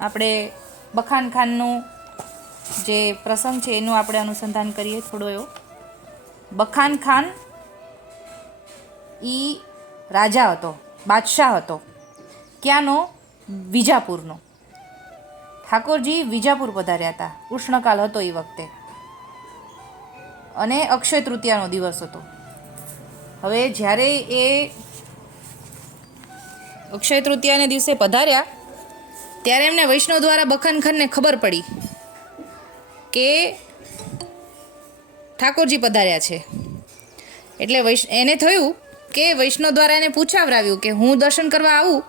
આપણે બખાન ખાનનું જે પ્રસંગ છે, એનું આપણે અનુસંધાન કરીએ થોડો એવો. બખાન ખાન ઈ રાજા હતો, બાદશાહ હતો. ક્યાંનો? વિજાપુરનો. ઠાકોરજી વિજાપુર પધાર્યા હતા. ઉષ્ણકાલ હતો એ વખતે. અને અક્ષય તૃતીયાનો દિવસ હતો. હવે જ્યારે એ અક્ષય તૃતીયાને દિવસે પધાર્યા ત્યારે એમને વૈષ્ણવ દ્વારા બખનખનને ખબર પડી કે ઠાકોરજી પધાર્યા છે. એટલે વૈશ, એને થયું કે વૈષ્ણવ દ્વારા એને પૂછાવરાવ્યું કે હું દર્શન કરવા આવું?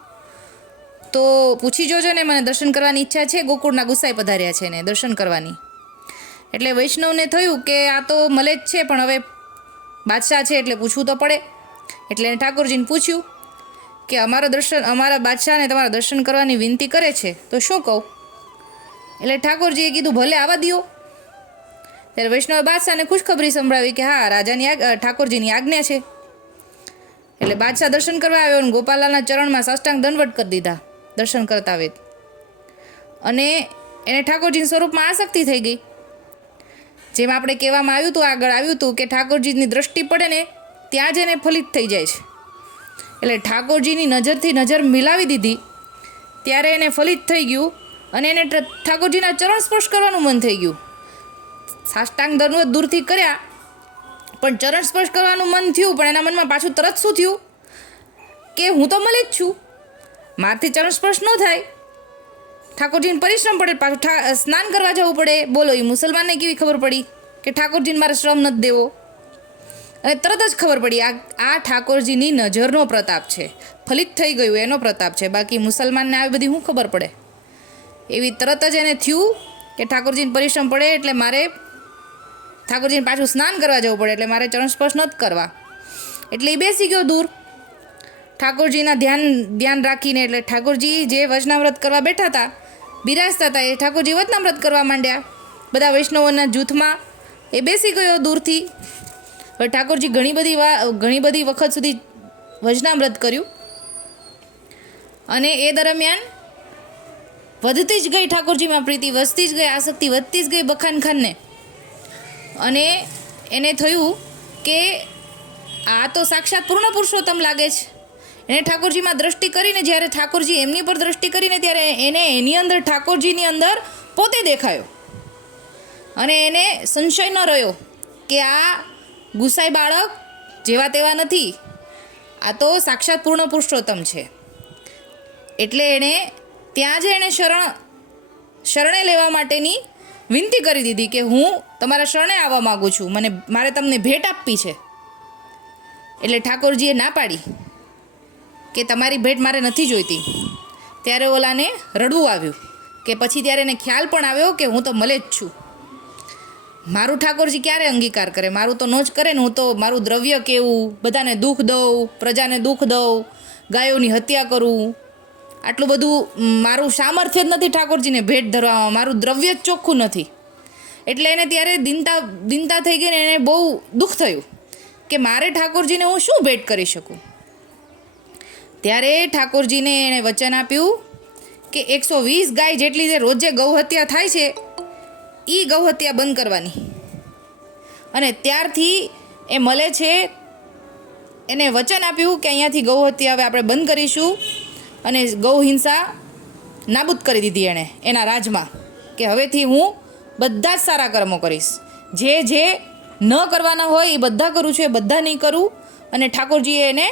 તો પૂછી જોજો ને, મને દર્શન કરવાની ઈચ્છા છે, ગોકુળના ગુસાઈ પધાર્યા છે ને દર્શન કરવાની. એટલે વૈષ્ણવને થયું કે આ તો મળે જ છે, પણ હવે બાદશાહ છે એટલે પૂછવું તો પડે. એટલે એને ઠાકોરજીને પૂછ્યું કે અમારા દર્શન, અમારા બાદશાહને તમારા દર્શન કરવાની વિનંતી કરે છે, તો શું કહું? એટલે ઠાકોરજીએ કીધું, ભલે આવવા દ્યો. ત્યારે વૈષ્ણવ બાદશાહને ખુશખબરી સંભળાવી કે, હા, રાજાની ઠાકોરજીની આજ્ઞા છે. એટલે બાદશાહ દર્શન કરવા આવ્યો અને ગોપાલાલના ચરણમાં સાષ્ટાંગ દંડવટ કરી દીધા, દર્શન કરતા વેદ. અને એને ઠાકોરજીના સ્વરૂપમાં આસક્તિ થઈ ગઈ. જેમ આપણે કહેવામાં આવ્યું હતું, આગળ આવ્યું હતું કે ઠાકોરજીની દ્રષ્ટિ પડે ને, ત્યાં જ એને ફલિત થઈ જાય છે. એટલે ઠાકોરજીની નજરથી નજર મિલાવી દીધી. ત્યારે એને ફલિત થઈ ગયું અને એને ઠાકોરજીના ચરણ સ્પર્શ કરવાનું મન થઈ ગયું. સાષ્ટાંગ દંડવત દૂરથી કર્યા, પણ ચરણ સ્પર્શ કરવાનું મન થયું, પણ એના મનમાં પાછું તરત શું થયું? કે હું તો મળી જ છું. મારથી ચરણ સ્પર્શ ન થાય. ઠાકોરજીને પરિશ્રમ પડે, પાછું સ્નાન કરવા જવું પડે. બોલો એ મુસલમાનને કેવી ખબર પડી કે ઠાકોરજીને મારે શ્રમ નથી દેવો? અને તરત જ ખબર પડી, આ આ ઠાકોરજીની નજરનો પ્રતાપ છે. ફલિત થઈ ગયું, એનો પ્રતાપ છે. બાકી મુસલમાનને આવી બધી શું ખબર પડે? એવી તરત જ એને થયું કે ઠાકોરજીને પરિશ્રમ પડે, એટલે મારે ઠાકોરજીને પાછું સ્નાન કરવા જવું પડે, એટલે મારે ચરણ સ્પર્શ નથી કરવા. એટલે એ બેસી ગયો દૂર. ઠાકોરજીના ધ્યાન ધ્યાન રાખીને, એટલે ઠાકોરજી જે વચનાવ્રત કરવા બેઠા હતા, બિરાજતા હતા, એ ઠાકોરજી વચનાવ્રત કરવા માંડ્યા. બધા વૈષ્ણવોના જૂથમાં એ બેસી ગયો દૂરથી. ઠાકોરજી ઘણી બધી ઘણી બધી વખત સુધી વજનામ્રત કર્યું. અને એ દરમિયાન વધતી જ ગઈ ઠાકોરજીમાં પ્રીતિ, વધતી જ ગઈ આસક્તિ, વધતી જ ગઈ બખાન ખાનને. અને એને થયું કે આ તો સાક્ષાત પૂર્ણ પુરુષોત્તમ લાગે છે. એને ઠાકોરજીમાં દ્રષ્ટિ કરીને જ્યારે ઠાકોરજી એમની પર દ્રષ્ટિ કરીને ત્યારે એને એની અંદર ઠાકોરજીની અંદર પોતે દેખાયો. અને એને સંશય ન રહ્યો કે આ ગુસાઈ બાળક, જેવા તેવા નથી. આ તો સાક્ષાત પૂર્ણ પુરુષોત્તમ છે. એટલે એણે ત્યાં જ એણે શરણ, શરણે લેવા માટેની વિનંતી કરી દીધી કે હું તમારા શરણે આવવા માગું છું. મને, મારે તમને ભેટ આપવી છે. એટલે ઠાકોરજીએ ના પાડી કે તમારી ભેટ મારે નથી જોઈતી. ત્યારે ઓલાને રડવું આવ્યું કે પછી ત્યારે એને ખ્યાલ પણ આવ્યો કે હું તો મળે જ છું. મારું ઠાકોરજી ક્યારે અંગીકાર કરે? મારું તો નો જ કરે ને હું તો મારું દ્રવ્ય કેવું, બધાને દુઃખ દઉં, પ્રજાને દુઃખ દઉં, ગાયોની હત્યા કરું. આટલું બધું મારું સામર્થ્ય જ નથી ઠાકોરજીને ભેટ ધરવામાં, મારું દ્રવ્ય જ ચોખ્ખું નથી. એટલે એને ત્યારે દિનતા દિનતા થઈ ગઈ ને એને બહુ દુઃખ થયું કે મારે ઠાકોરજીને હું શું ભેટ કરી શકું? ત્યારે ઠાકોરજીને એણે વચન આપ્યું કે એકસો વીસ ગાય જેટલી જે રોજે ગૌહત્યા થાય છે એ ગૌહત્યા બંધ કરવાની. અને ત્યારથી એ મળે છે, એને વચન આપ્યું કે અહીંયાથી ગૌહત્યા હવે આપણે બંધ કરીશું અને ગૌહિંસા નાબૂદ કરી દીધી એણે એના રાજમાં કે હવેથી હું બધા જ સારા કર્મો કરીશ. જે જે ન કરવાના હોય એ બધા કરું છું, એ બધા નહીં કરું. અને ઠાકોરજીએ એને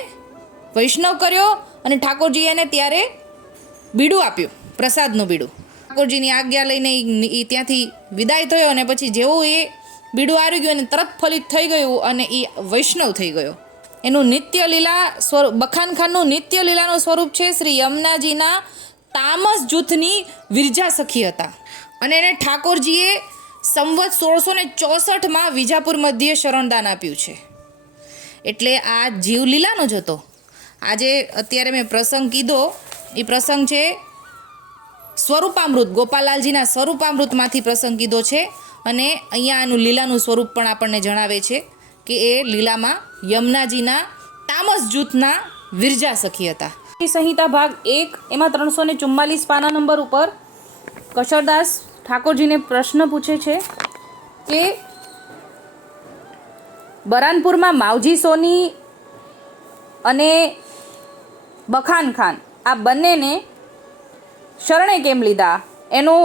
વૈષ્ણવ કર્યો અને ઠાકોરજીએ એને ત્યારે બીડું આપ્યું, પ્રસાદનું બીડું. ઠાકોરજીની આજ્ઞા લઈને ઈ ત્યાંથી વિદાય થયો અને પછી જેવું એ બીડું આવી ગયું અને તરત ફલિત થઈ ગયું અને એ વૈષ્ણવ થઈ ગયો. એનું નિત્ય લીલા સ્વરૂપ, બખાન ખાનનું નિત્ય લીલાનું સ્વરૂપ છે શ્રી યમુનાજીના તામસ જૂથની વિરજા સખી હતા. અને એને ઠાકોરજીએ સંવત સોળસો ને ચોસઠમાં વિજાપુર મધ્યે શરણદાન આપ્યું છે. એટલે આ જીવલીલાનો જ હતો. આજે અત્યારે મેં પ્રસંગ કીધો. એ પ્રસંગ છે સ્વરૂપામૃત, ગોપાલાલજીના સ્વરૂપામૃતમાંથી પ્રસંગ કીધો છે અને અહીંયા આનું લીલાનું સ્વરૂપ પણ આપણને જણાવે છે કે એ લીલામાં યમુનાજીના તામસ જૂથના વિરજા સખી હતા. સંહિતા ભાગ એક, એમાં ત્રણસો ને ચુમ્માલીસ પાના નંબર ઉપર કશોરદાસ ઠાકોરજીને પ્રશ્ન પૂછે છે કે બરાનપુરમાં માવજી સોની અને બખાન ખાન, આ બંનેને શરણે કેમ લીધા? એનું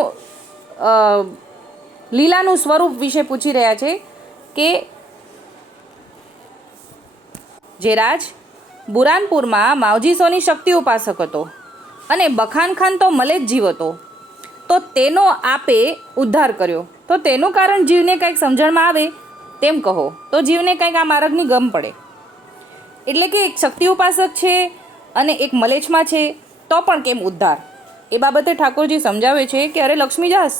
લીલાનું સ્વરૂપ વિશે પૂછી રહ્યા છે કે જે રાજ બુરાનપુરમાં માવજી સોની શક્તિ ઉપાસક હતો અને બખાન ખાન તો જ જીવ હતો. તો તેનો આપે ઉદ્ધાર કર્યો. તો તેનું કારણ જીવને કંઈક સમજણમાં આવે તેમ કહો. તો જીવને કંઈક આ માર્ગની ગમ પડે. એટલે કે એક શક્તિ ઉપાસક છે અને એક મલેચમાં છે, તો પણ કેમ ઉદ્ધાર? એ બાબતે ઠાકોરજી સમજાવે છે કે અરે લક્ષ્મીદાસ,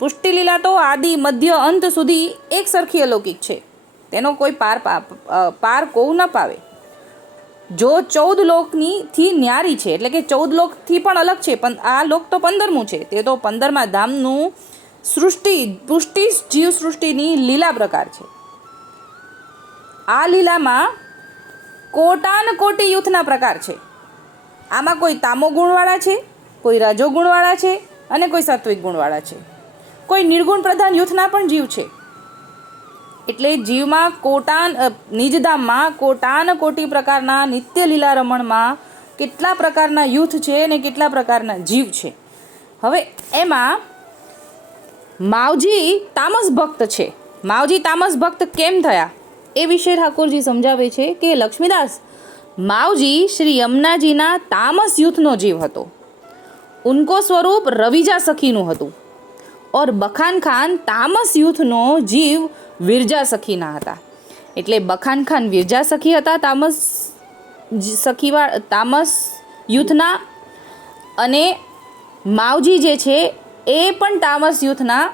પુષ્ટિલીલા તો આદિ, મધ્ય, અંત સુધી એક સરખી અલૌકિક છે. તેનો કોઈ પાર પાર કોવું ન પાવે. જો ચૌદ લોકની થી ન્યારી છે, એટલે કે ચૌદ લોકથી પણ અલગ છે, પણ આ લોક તો પંદરમું છે, તે તો પંદરમાં ધામનું સૃષ્ટિ, પુષ્ટિ જીવ સૃષ્ટિની લીલા પ્રકાર છે. આ લીલામાં કોટાન કોટી યુથના પ્રકાર છે. આમાં કોઈ તામો ગુણવાળા છે કોઈ રજો ગુણવાળા છે અને કોઈ સાત્વિક ગુણવાળા છે. કોઈ નિર્ગુણ પ્રધાન યુથના પણ જીવ છે. એટલે જીવમાં કોટાન નિજધામમાં કોટાન કોટી પ્રકારના નિત્ય લીલા રમણમાં કેટલા પ્રકારના યુથ છે અને કેટલા પ્રકારના જીવ છે. હવે એમાં માવજી તામસ ભક્ત છે. માવજી તામસ ભક્ત કેમ થયા? એ વિશે ઠાકોરજી સમજાવે છે કે લક્ષ્મીદાસ, માવજી શ્રી યમુનાજીના તામસ યુથનો જીવ હતો. ઉનકો સ્વરૂપ રવિજા સખીનું હતું ઓર બખાન ખાન તામસ યુથનો જીવ વિરજા સખીના હતા એટલે બખાન ખાન વિરજા સખી હતા તામસ જ- સખીવા તામસ યુથના અને માવજી જે છે એ પણ તામસ યુથના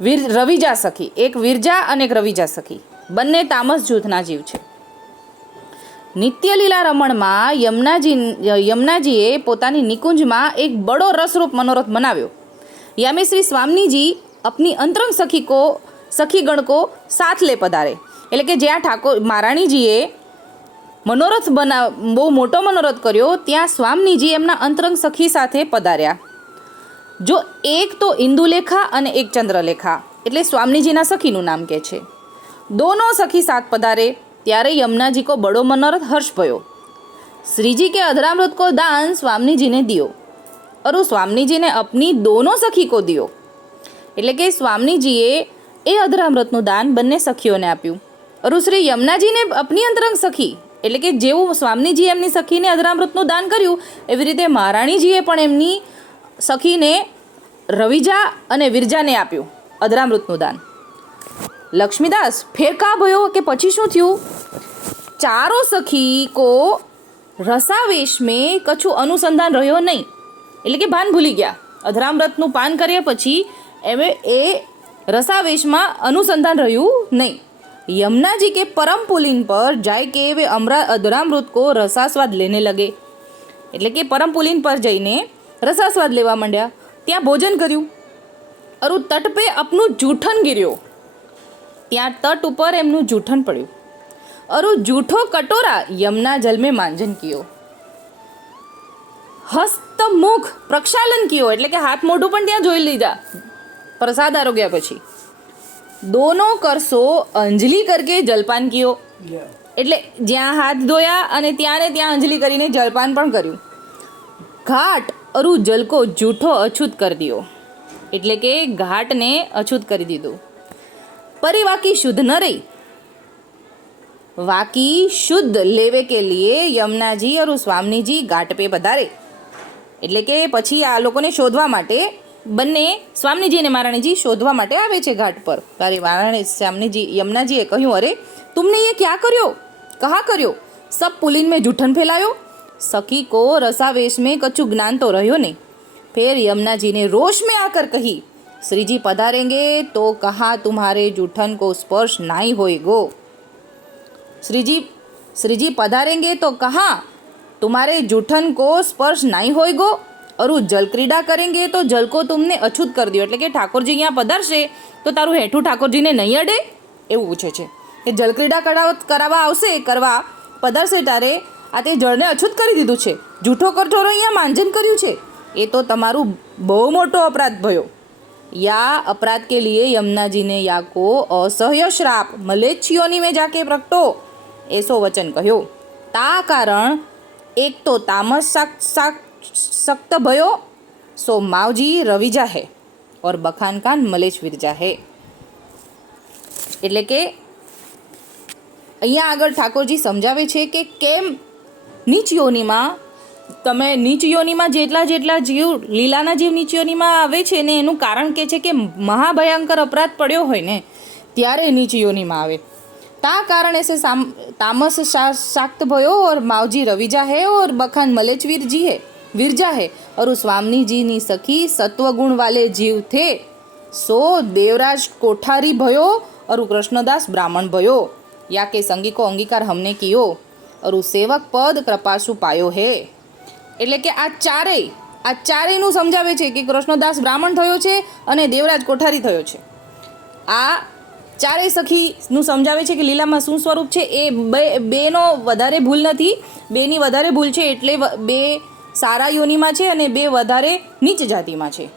વીર, રવિજા સખી, એક વિરજા અને એક રવિજા સખી. બંને તામસ જૂથના જીવ છે. નિત્યલીલા રમણમાં યમનાજી, યમનાજીએ પોતાની નિકુંજમાં એક બડો રસરૂપ મનોરથ બનાવ્યો. યામેશ્રી સ્વામીજી અપની અંતરંગ સખીકો સખી ગણકો સાથ લે પધારે. એટલે કે જ્યાં ઠાકોર મહારાણીજીએ મનોરથ બના, બહુ મોટો મનોરથ કર્યો, ત્યાં સ્વામીજી એમના અંતરંગ સખી સાથે પધાર્યા. જો એક તો ઇન્દુલેખા અને એક ચંદ્રલેખા. એટલે સ્વામીજીના સખીનું નામ કે છે. દોનો સખી સાથ પધારે. ત્યારે यमुना जी को बड़ो मनोरथ हर्ष भयो श्री जी के अधरामृत को दान स्वामी जी ने दियो और वो स्वामी जी ने अपनी दोनों सखी को दियो એટલે કે સ્વામીજીએ એ અધરામૃતનું દાન બંને સખીઓને આપ્યું અરુ શ્રી યમુનાજીને અપની અંતરંગ સખી એટલે કે જેવું સ્વામીજી એમની સખીને અધરામૃતનું દાન કર્યું એવી રીતે મહારાણીજીએ પણ એમની સખીને રવિજા અને વિરજાને આપ્યું અધરામૃતનું દાન લક્ષ્મીદાસ ફેરકા ભયો કે પછી શું થયું? ચારો સખી કો રસાવેશ મેં કછું અનુસંધાન રહ્યો નહીં. એટલે કે ભાન ભૂલી ગયા. અધરામ વ્રતનું પાન કર્યા પછી એમે એ રસાવેશમાં અનુસંધાન રહ્યું નહીં. યમુનાજી કે પરમ પુલિન પર જાય કે વે અમરા અધરામ વૃત કો રસાસ્વાદ લેને લગે. એટલે કે પરમ પુલિન પર જઈને રસાસ્વાદ લેવા માંડ્યા. ત્યાં ભોજન કર્યું. અરુ તટપે અપનું જૂઠન ગીર્યો. ત્યાં તટ ઉપર એમનું જૂઠન પડ્યું. અરુ જૂઠો કટોરા યમના જલમે માંજન કિયો. હસ્તમુખ પ્રક્ષાલન કિયો, એટલે કે હાથ મોઢું પણ ત્યાં જોઈ લીધા. પ્રસાદ આરોગ્યા પછી. દોનો કરશો અંજલિ કરકે જલપાન કિયો. એટલે જ્યાં હાથ ધોયા અને ત્યાં ને ત્યાં અંજલિ કરીને જલપાન પણ કર્યું. ઘાટ અરુ જલકો જૂઠો અછૂત કરી દીધો એટલે કે ઘાટને અછૂત કરી દીધું. परी વાકી શુદ્ધ ન रही વાકી શુદ્ધ લેવે કે લીએ યમુનાજી અરુ સ્વામીજી ઘાટ પે પધારે. એટલે કે પછી આ લોકોને શોધવા માટે બંને સ્વામીજી અને મહારાણીજી શોધવા માટે આવે છે ઘાટ પર. ત્યારે વારાણી સ્વામીજી, યમુનાજીએ કહ્યું, અરે, તુમને એ ક્યાં કર્યો? કહા કર્યો? સબ પુલિન મેં જૂઠન ફેલાયો? સખી કો રસાવેશ મેં કચ્છું જ્ઞાન તો રહ્યો નહીં ફેર યમુનાજીને રોષ મેં આકર કહી શ્રીજી પધારેંગે તો કહા તુમ્હારે જૂઠન કો સ્પર્શ નાઈ હોયગો શ્રીજી શ્રીજી પધારેંગે તો કહા તુમ્હારે જૂઠન કો સ્પર્શ નાઈ હોયગો અરુ જલક્રીડા કરેંગે તો જલકો તુમને અછૂત કરી દો એટલે કે ઠાકોરજી અહીંયા પધારશે તો તારું હેઠું ઠાકોરજીને નહીં અડે? એવું પૂછે છે. કે જલક્રીડા કરાવ કરાવવા આવશે, કરવા પધારશે તારે, આ તે જળને અછૂત કરી દીધું છે. જૂઠો કઠોરો અહીંયા માંજન કર્યું છે. એ તો તમારું બહુ મોટો અપરાધ ભયો. યા અપરાધ કે लिए यमुना जी ने या को असह्य श्राप मलेच्छियोनी में जाके प्रगटो ऐसो वचन કહ્યો તા કારણ એક તો તામસ સાક- સાક- સખ્ત ભયો સો માવજી રવિજા હે ઓર બખાન કાન મલેશ વિરજા હે એટલે કે અહીંયા આગળ ઠાકોરજી સમજાવે છે કે કેમ નીચ યોનિમાં તમે નીચ યોનીમાં જેટલા જેટલા જીવ, લીલાના જીવ નીચ યોનીમાં આવે છે ને એનું કારણ કે છે કે મહાભયંકર અપરાધ પડ્યો હોય ને, ત્યારે નીચ યોનીમાં આવે. તા કારણે સે તામસ શાક્ત ભયો ઓર માવજી રવિજા હે ઓર બખાન મલેચવીરજી હે, વિરજા હે, અરુ સ્વામીજીની સખી સત્વગુણ વાલે જીવ થે. સો દેવરાજ કોઠારી ભયો, અરુ કૃષ્ણદાસ બ્રાહ્મણ ભયો. યા કે સંગીકો અંગીકાર હમને કિયો, અરુ સેવક પદ કૃપાશુ પાયો હે. એટલે કે આ ચારેય, આ ચારેયનું સમજાવે છે કે કૃષ્ણદાસ બ્રાહ્મણ થયો છે અને દેવરાજ કોઠારી થયો છે. આ ચારેય સખીનું સમજાવે છે કે લીલામાં શું સ્વરૂપ છે? એ બે, બેનો વધારે ભૂલ નથી. બેની વધારે ભૂલ છે એટલે બે સારા યોનીમાં છે અને બે વધારે નીચ જાતિમાં છે.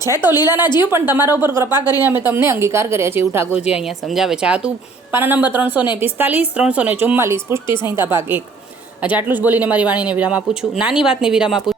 છે તો લીલાના જીવ, પણ તમારા ઉપર કૃપા કરીને અમે તમને અંગીકાર કર્યા છે એવું ઠાકોરજી અહીંયા સમજાવે છે. આ તું પાના નંબર ત્રણસો ને પિસ્તાલીસ, ત્રણસો ને ચુમ્માલીસ, પુષ્ટિ સંહિતા ભાગ એક. આજે આટલું જ બોલીને મારી વાણીને વિરામ આપું છું. નાની વાતને વિરામ આપું